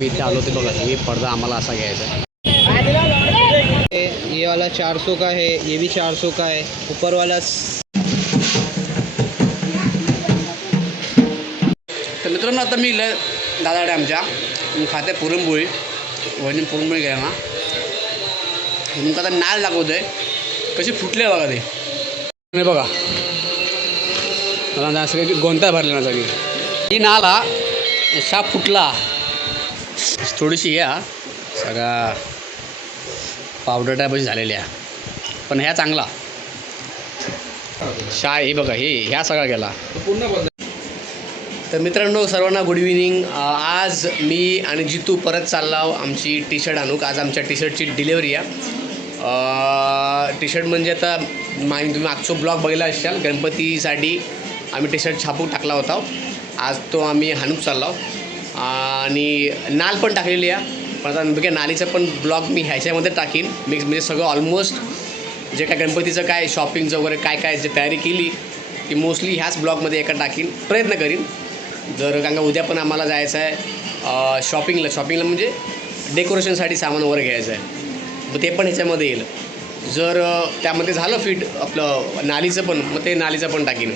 मी इथे आलो ते बघा. हे पडदा आम्हाला असा घ्यायचा आहे. ये वाला चार सौ का है ये भी चार सौ का है ऊपर वाला तर मित्रांनो आता मी इलं दादाकडे आमच्या. मी खाते पुरणपोळी. वहिनी पुरणपोळी घ्या ना. तुमका आता नाल दाखवतोय. कशी फुटले बघा ते. नाही बघा. मला असं काही गोंता भरले ना सगळी. ही नाल हा फुटला. थोडीशी या. सगळा पावडर टाईप झालेल्या. पण ह्या चांगला. शाय हे बघा हे ह्या सगळा गेला तर मित्रांनो सर्वांना गुड इव्हिनिंग आज मी आणि जितू परत चाललाव आमची टी शर्ट आणूक आज आमच्या टी शर्टची डिलेवरी आहे. टी शर्ट म्हणजे आता मा तुम्ही मागचो ब्लॉग बघितला असाल. गणपतीसाठी आम्ही टी शर्ट छापून टाकला होता. आज तो आम्ही हाणूक चाललो आणि नाल पण टाकलेली आहे. पण आता बघा नालीचं पण ब्लॉग मी ह्याच्यामध्ये टाकीन. मिक्स म्हणजे सगळं ऑलमोस्ट जे काय गणपतीचं काय शॉपिंगचं वगैरे काय काय जे तयारी केली ती मोस्टली ह्याच ब्लॉगमध्ये एका टाकीन. प्रयत्न करीन. जर कारण का उद्या पण आम्हाला जायचं आहे शॉपिंगला शॉपिंगला म्हणजे डेकोरेशनसाठी सामान वगैरे घ्यायचं आहे. मग ते पण ह्याच्यामध्ये येईल. जर त्यामध्ये झालं फिट आपलं नालीचं पण मग ते नालीचं पण टाकीन.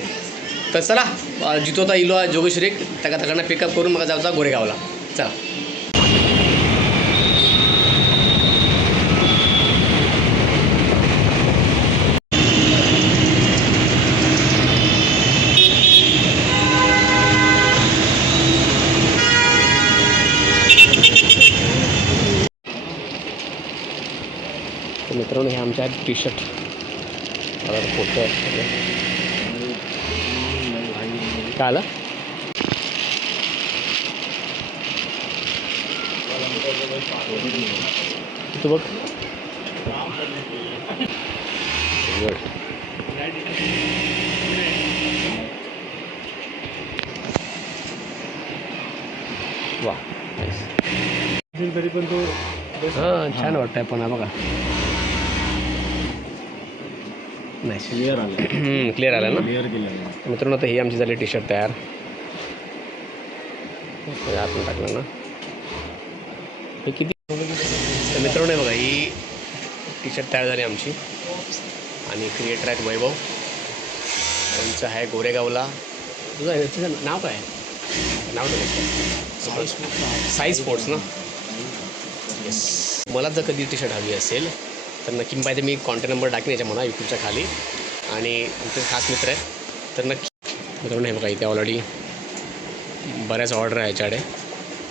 तर चला जितो आता इलो जोगेश्वरी त्या तकडनं पिकअप करून मग जावचा गोरेगावला. चला. तर मित्रांनो हे आमच्या टी शर्ट मला फोटो काय आलं तू बघ. वा. तरी पण तो हां छान वाटतंय पण हा बघा नाही क्लिअर आला. क्लिअर आला ना? क्लिअर केलं मित्रांनो आता ही आमची झाली टी शर्ट तयार आतून टाकलं ना. हे किती? तर मित्रांनो बघा ही टी शर्ट तयार झाली आमची. आणि क्रिएटर आहेत वैभव. त्यांचं आहे गोरेगावला. तुझं तुझं नाव काय आहे? नाव साई स्पोर्ट्स ना? येस मला जर कधी टी शर्ट हवी असेल तर नक्की पाहिजे मी कॉन्टॅक्ट नंबर टाकेन याच्या म्हणा यूट्यूबच्या खाली. आणि आमचे खास मित्र आहेत. तर नक्की मित्रांनो हे बघा इथे ऑलरेडी बऱ्याच ऑर्डर आहे याच्याकडे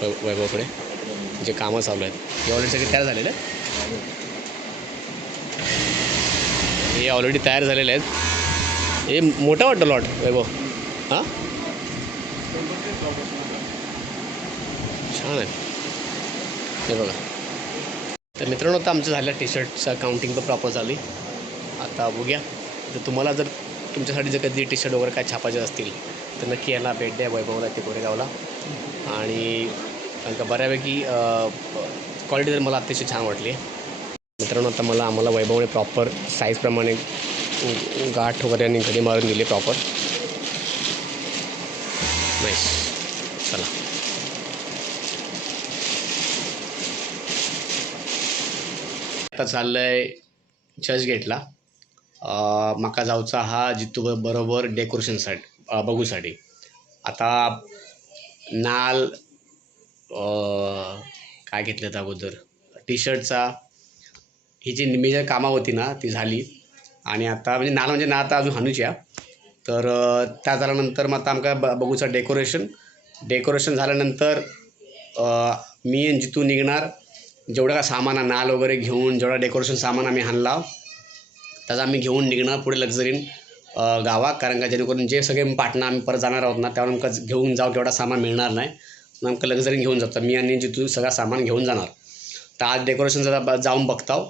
वै वैभवकडे. जे कामं चालू आहेत. हे ऑलरेडी सगळे तयार झालेले आहेत? हे ऑलरेडी तयार झालेले आहेत. हे मोठा वाटतं लॉट वैभव. हां? छान आहे हे बघा. तर मित्रांनो आता आमचं झालं टी शर्टचं काउंटिंग पण प्रॉपर झाली आता बघूया. जर तुम्हाला जर तुमच्यासाठी जर कधी टी शर्ट वगैरे काय छापायचे असतील तर नक्की याला भेट द्या वैभवला ते कोरेगावला आणि कारण का बऱ्यापैकी क्वालिटी तर मला अतिशय छान वाटली. मित्रांनो आता मला आम्हाला वैभवने प्रॉपर साईजप्रमाणे गाठ वगैरे आणि घडी मारून दिली प्रॉपर नाही चला. आता चाललं आहे चर्चगेटला अं, म्हाका जावचा हा जितू बरोबर डेकोरेशनसाठी बघूसाठी. आता नाल काय घेतलं तर अगोदर? टी शर्टचा ही जी मेजर कामं होती ना ती झाली. आणि आता म्हणजे नाल म्हणजे ना आता अजून हानूच्या तर त्या झाल्यानंतर मग आता आमका ब बघूचा डेकोरेशन डेकोरेशन झाल्यानंतर मी आणि जितू निघणार. जेवढं का सामान आहे, नाल वगैरे घेऊन जेवढा डेकोरेशन सामान आम्ही आणला त्याचा आम्ही घेऊन निघणार पुढे लक्झरीन गावात. कारण का जेणेकरून जे सगळे पाटणं आम्ही परत जाणार आहोत ना त्यावर आमका घेऊन जाऊ तेवढा सामान मिळणार नाही. मग आमका लक्झरीन घेऊन जातो. मी आणि जितू सगळं सामान घेऊन जाणार. तर आज डेकोरेशनचा जरा जाऊन बघताव.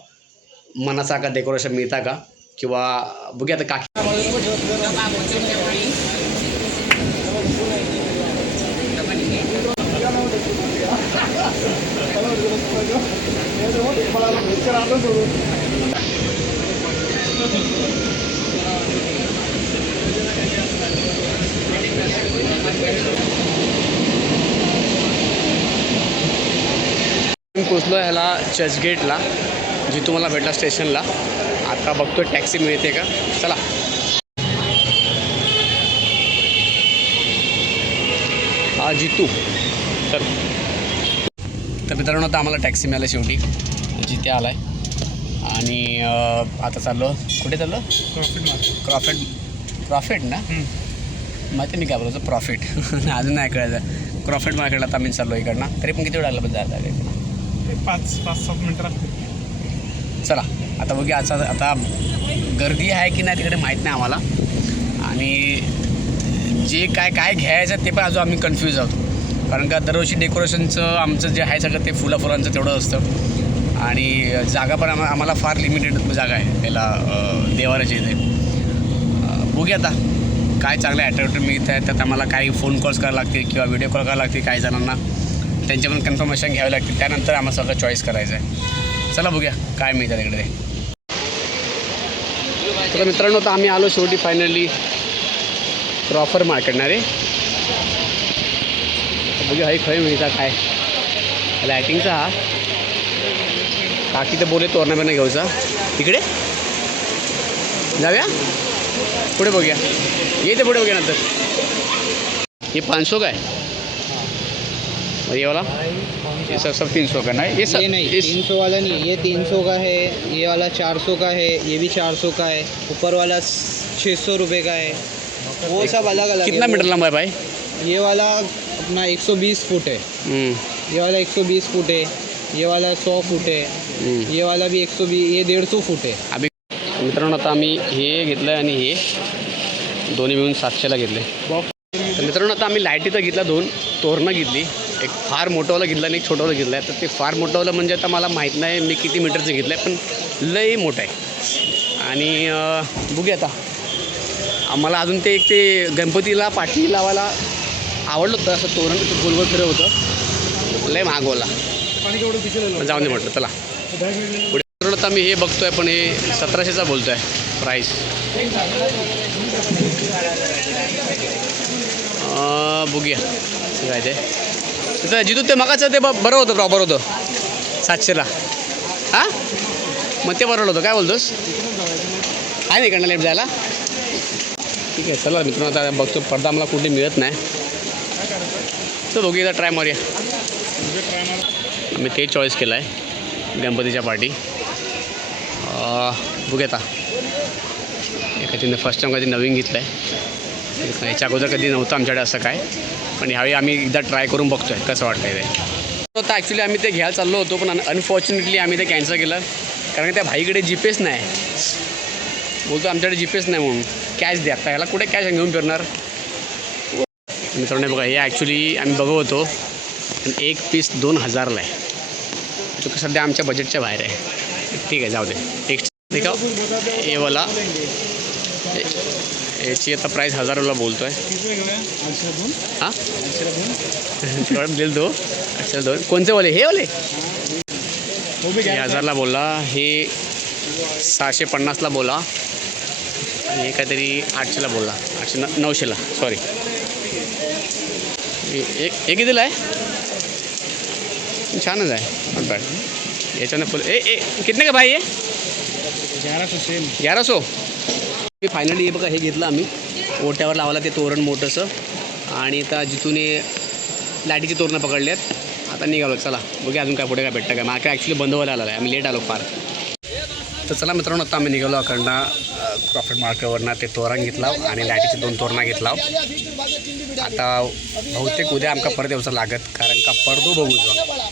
मनाचा का डेकोरेशन मिळता का? किंवा बघूया आता काकी पोचलो ह्याला चर्चगेटला जिथून मला भेटला स्टेशनला. आता बघतो टॅक्सी मिळते का? चला. हा जितू. तर मित्रांनो आता आम्हाला टॅक्सी मिळाली शेवटी. जिथे आला आहे आणि आता चाललो. कुठे चाललो? Profit market. प्रॉफिट प्रॉफिट ना? माहिती मी काय बोलतो प्रॉफिट अजून नाही कळायचं प्रॉफिट मार्केटला आता आम्ही चाललो इकडनं. तरी पण किती वेळ लागला पण जायला पाच पाच सात मिनटं लागतील. चला आता बघूया आता आता गर्दी आहे की नाही तिकडे माहीत नाही आम्हाला. आणि जे काय काय घ्यायचं ते पण अजून आम्ही कन्फ्यूज आहोत. कारण का दरवर्षी डेकोरेशनचं आमचं जे आहे सगळं ते फुलं फुलांचं तेवढं असतं. आणि जागा पण आम्हा आम्हाला फार लिमिटेड जागा आहे. त्याला देवाराच्या इथे. बघूया आता काय चांगले ॲट्रॅक्टिव्ह मिळत आहे त्यात आम्हाला काही फोन कॉल्स करायला लागतील किंवा व्हिडिओ कॉल करायला लागतील काही जणांना. त्यांचे पण कन्फर्मेशन घ्यावे लागतील. त्यानंतर आम्हाला सगळं चॉईस करायचं आहे. चला बघूया काय मिळतं तिकडे. ते तर मित्रांनो तर आम्ही आलो शेवटी फायनली क्रॉफर मार्केटणार रे बघूया हे खय मिळता काय. लायटिंगचा हा. काकी तर बोले तोरणा बिरणा घेऊचा इकडे? जाऊया? पुढे बघूया. ये ते पुढे बघूया नंतर. हे पाचशो काय और ये वाला? ये सब सब तीन सौ का नहीं ये सब ये नहीं तीन सौ वाला नहीं. ये तीन सौ का है ये वाला चार सौ का है ये भी चार सौ का है ऊपर वाला छः सौ रुपये का है वो सब अलग अलग कितना है मीटर लंबा है भाई? ये वाला अपना एक सौ बीस फुट है। हम्म, ये वाला एक सौ बीस फुट है। ये वाला सौ फुट है. ये वाला भी एक सौ बीस ये डेढ़ सौ फुट है अभि मित्रांनो आता आम्ही हे घेतलं आणि हे दोन्ही मिळून सातशेला घेतले तर मित्रांनो आता आम्ही लाईटीचं घेतला दोन तोरणं घेतली. एक फार मोठंवालं घेतलं आणि एक छोटंवालं घेतलं आहे तर ते फार मोठंवालं म्हणजे आता मला माहीत नाही मी किती मीटरचं घेतलं आहे पण लई मोठं आहे. आणि बघूया आता. आम्हाला अजून ते एक ते गणपतीला पाठी लावायला आवडलं होतं असं तोरण गोलगोल फिरत होतं. लय मागवला जाऊन दे म्हटलं चला. पुढे मित्रांनो, आता मी हे बघतोय पण हे सतराशेचा बोलतोय प्राईस बघूया. काय ते? तिथं ते मगाचं ते ब- बरं होतं प्रॉपर होतं. सातशेला. हां? मग ते बरं होतं काय बोलतोस? आहे नाही इकडनं लेट जायला? ठीक आहे चला मित्रांनो आता बघतो पडदा मला कुठे मिळत नाही. तर बघूया ट्राय मारूया. मी ते चॉईस केलं आहे गणपतीच्या पार्टी बघूया आता एखादीनं फर्स्ट टाइम कधी नवीन घेतलं आहे याच्या अगोदर कधी नव्हतं आमच्याकडे असं काय. पण ह्यावेळी आम्ही एकदा ट्राय करून बघतो आहे कसं वाटतं ते. आता ॲक्च्युली आम्ही ते घ्यायला चाललो होतो पण अनफॉर्च्युनेटली आम्ही ते कॅन्सल केलं. कारण त्या भाईकडे जी पेच नाही. बोलतो आमच्याकडे जी पेच नाही म्हणून. कॅश द्या आता. ह्याला कुठे कॅश घेऊन फिरणार? मित्रांनो बघा हे ॲक्च्युली आम्ही बघत होतो. पण एक पीस दोन हजारला आहे. तो सध्या आमच्या बजेटच्या बाहेर आहे. ठीक आहे जाऊ दे. एक देखा हे वाला. याची आता प्राईस हजारला बोलतो आहे हां दिल तो. अच्छा दोन. कोणते वाले? हे वाले? हे हजारला बोला. हे सहाशे पन्नासला बोला. आणि हे काहीतरी आठशेला बोलला आठशे न नऊशेला. सॉरी एक एक कितीला आहे? छानच आहे. बॅड याच्यानं फुल ए ए कितने का भाई आहे ग्यारह सेम. सो मी फायनली हे बघा हे घेतलं आम्ही. ओट्यावर लावायला ते तोरण मोठंसं. आणि आता जिथून हे लाईटीची तोरणं पकडली आहेत आता निघालो. चला बघूया अजून काय पुढे काय भेटतं काय मार्केट ॲक्च्युली बंद व्हायला आलं आहे आम्ही लेट आलो फार. तर चला मित्रांनो आता आम्ही निघालो अकडनं प्रॉफिट मार्केटवरनं ते तोरण घेतला आणि लाईटीचे दोन तोरणं घेतला. आता बहुतेक उद्या आमका परत यायचं लागत कारण का पडदो बघूचो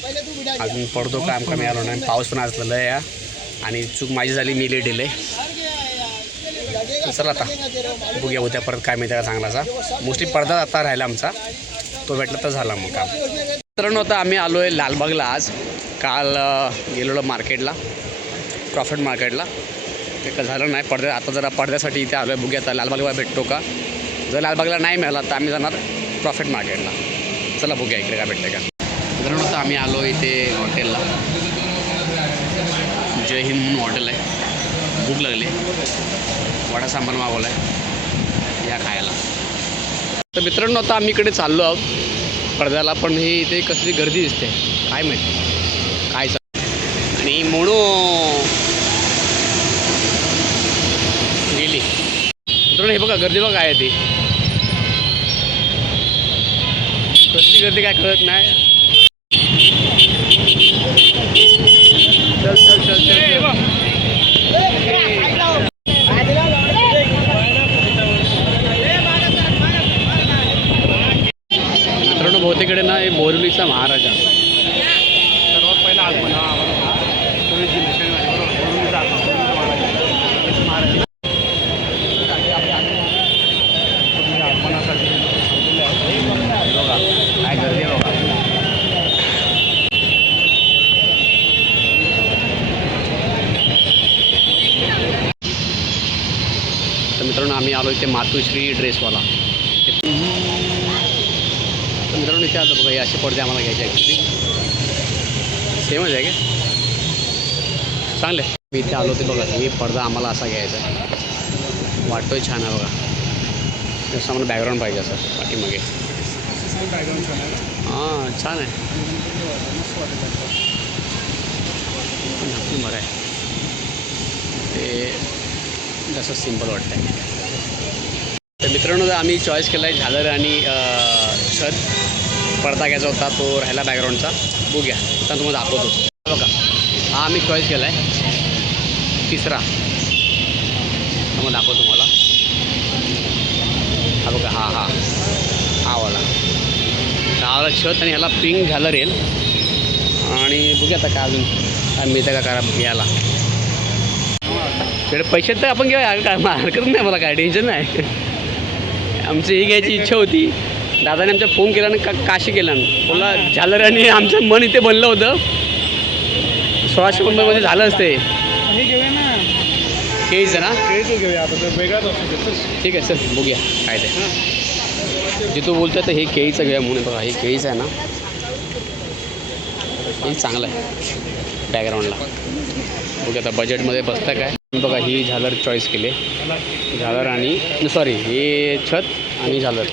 अजून पडतो काय कमी आलो नाही. पाऊस पण असलेलं आहे या. आणि चूक माझी झाली मी लेट येले चला आता. बघूया उद्या परत काय मिळतं चांगलाचा. मोस्टली पडदा आता राहिला आमचा. तो भेटला तर झाला मग काम. मित्रांनो आता आम्ही आलो आहे लालबागला आज. काल गेलेलो मार्केटला. प्रॉफिट मार्केटला. ते का झालं नाही पडद्या आता जरा पडद्यासाठी इथे आलो आहे बघूया आता लालबागला भेटतो का? जर लालबागला नाही मिळाला तर आम्ही जाणार प्रॉफिट मार्केटला. चला बघूया इकडे काय भेटते का. मित्रांनो होता आम्ही आलो इथे हॉटेलला. जय हिंद म्हणून हॉटेल आहे. भूक लागली. वडा सांबार मागवला आहे या खायला. तर मित्रांनो आता आम्ही इकडे चाललो आहोत. पडद्याला पण हे इथे कसली गर्दी दिसते. काय माहिती? काय चाल आणि मोणू गेली. मित्रांनो हे बघा गर्दी बघा आहे ती. कसली गर्दी काय कळत नाही चल चल चल चल चल मित्रांनो बहुतेकडे ना बोरिवलीचा महाराजा. सर्वात पहिला आगमन शनिवारी महाराज. तर मित्रांनो आम्ही आलो इथे मातुश्री ड्रेसवाला. मित्रांनो इथे बघा हे असे पडदे आम्हाला घ्यायचे ॲक्च्युली सेमच आहे का? चांगले मी इथे आलो ते बघा हे पडदा आम्हाला असा घ्यायचा आहे. वाटतोय छान आहे बघा. जसं आम्हाला बॅकग्राऊंड पाहिजे असं पाठीमागे. हां छान आहे. नक्की बरं आहे. ते जसं सिंपल वाटतं आहे तर मित्रांनो आम्ही चॉईस केला आहे झालर आणि छत. पडदा घ्यायचा होता तो राहिला बॅकग्राऊंडचा बघूया. आता तुम्हाला दाखवतो. बघा. हा मी चॉईस केला आहे तिसरा. मग दाखवतो तुम्हाला. हा बघा हा हा. आवाला वाला. छत आणि ह्याला पिंक झालर येईल आणि बघूया आता काय अजून काय मिळतं का करा घ्यायला तिकडे पैसे तर आपण घेऊया. काय हरकत नाही मला काय टेन्शन नाही. आमची ही घ्यायची इच्छा होती. दादाने आमच्या फोन केला आणि का काशी केला. बोला झालं रे. आणि आमचं मन इथे बनलं होतं. सोळाशे रुपयामध्ये झालं असते. हे घेऊया ना. केळीचं ना? घेऊया. आता तर वेगळाच असतो ठीक आहे चल बघूया. काय ते. जे तू बोलतोय तर हे केळीचं घेऊया म्हणून. बघा हे केळीचं आहे ना? हे चांगलं आहे. बॅकग्राऊंडला बघूया आता बजेटमध्ये बसतं काय. बघा ही झालर चॉईस केली. झालर आणि सॉरी हे छत आणि झालर.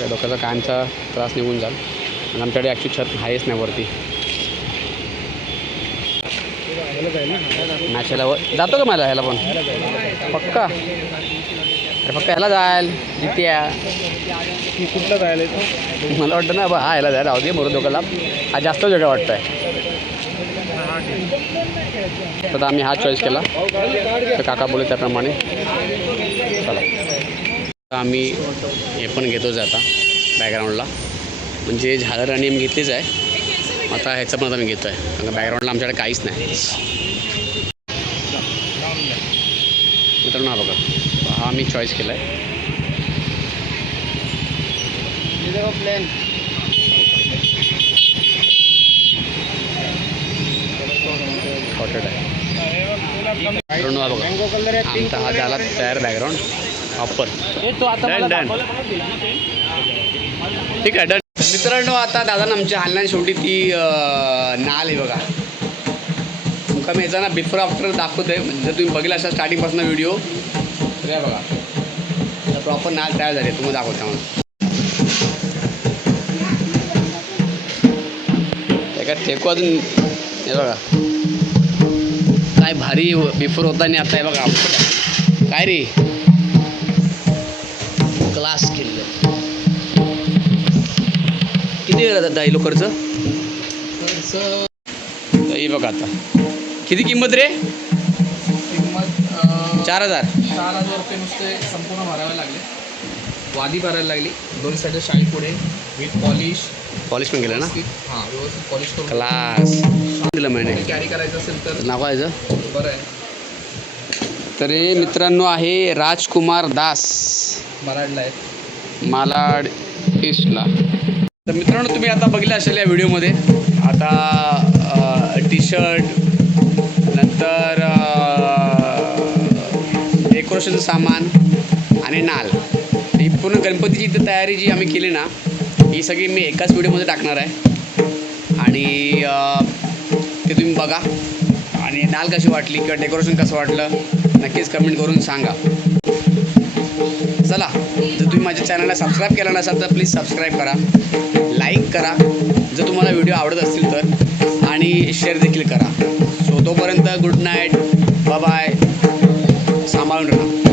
या डोक्याचा कायमचा त्रास निघून जाईल आणि आमच्याकडे ॲक्च्युली छत आहेच नाही वरती. ह्याला जातो का मला ह्याला पण? पक्का? अरे पक्का ह्याला जायल. जित्या. कुठलं जायला मला वाटतं ना बा हा ह्याला जायला राहू दे मरून डोक्याला हा जास्त वेगळा वाटतं आहे तर आम्ही हा चॉईस केला. तर काका बोलले त्याप्रमाणे. चला. आम्ही हे पण घेतोच आता बॅकग्राऊंडला म्हणजे झालर आणि आम्ही घेतलीच आहे. आता ह्याचं पण आता मी घेतो आहे कारण बॅकग्राऊंडला आमच्याकडे काहीच नाही. मित्रांनो हा बघा. हा मी चॉईस केला आहे प्लॅन आहे. मित्रांनो हा बघा. आमचा हा झाला तयार बॅकग्राऊंड आता डन डन ठीक आहे डन मित्रांनो आता दादा आमच्या हल्ल्याने शेवटी ती नाल आहे बघा. तुमका मी याचा ना बिफोर आफ्टर दाखवतोय. म्हणजे जर तुम्ही बघितला असा स्टार्टिंगपासून व्हिडिओ तर हे बघा. प्रॉपर नाल तयार झाली तुम्हाला दाखवतो काय ठेकू अजून? हे बघा. काय भारी बिफोर होता आणि आता हे बघा. काय रे? क्लास केलेलं किती वेळ जातात दाई खर्च ही बघा आता. किती किंमत रे? किंमत चार हजार. चार हजार रुपये नुसते संपूर्ण भरावे लागले. वादी भरायला लागली. दोन साईड शाई पुढे विथ पॉलिश पॉलिश पण केलं ना? हां व्यवस्थित पॉलिश करून. क्लास दिलं महिने कॅरी करायचं असेल तर? नाव काय याचं? बरं आहे. तर हे मित्रांनो आहे राजकुमार दास. मराठला आहे. मालाड ईस्टला. तर मित्रांनो तुम्ही आता बघितलं असेल या व्हिडिओमध्ये आता टी शर्ट नंतर डेकोरेशनचं सामान आणि नाल. ही पूर्ण गणपतीची इथं तयारी जी आम्ही केली ना ही सगळी मी एकाच व्हिडिओमध्ये टाकणार आहे. आणि ते तुम्ही बघा. आणि नाल कशी वाटली किंवा डेकोरेशन कसं वाटलं नक्कीच कमेंट करून सांगा. चला जर तुम्ही माझ्या चॅनलला सबस्क्राईब केला नसाल तर प्लीज सबस्क्राईब करा लाईक करा. जर तुम्हाला व्हिडिओ आवडत असतील तर आणि शेअर देखील करा. सो तोपर्यंत गुड नाईट बाय सांभाळून राहा.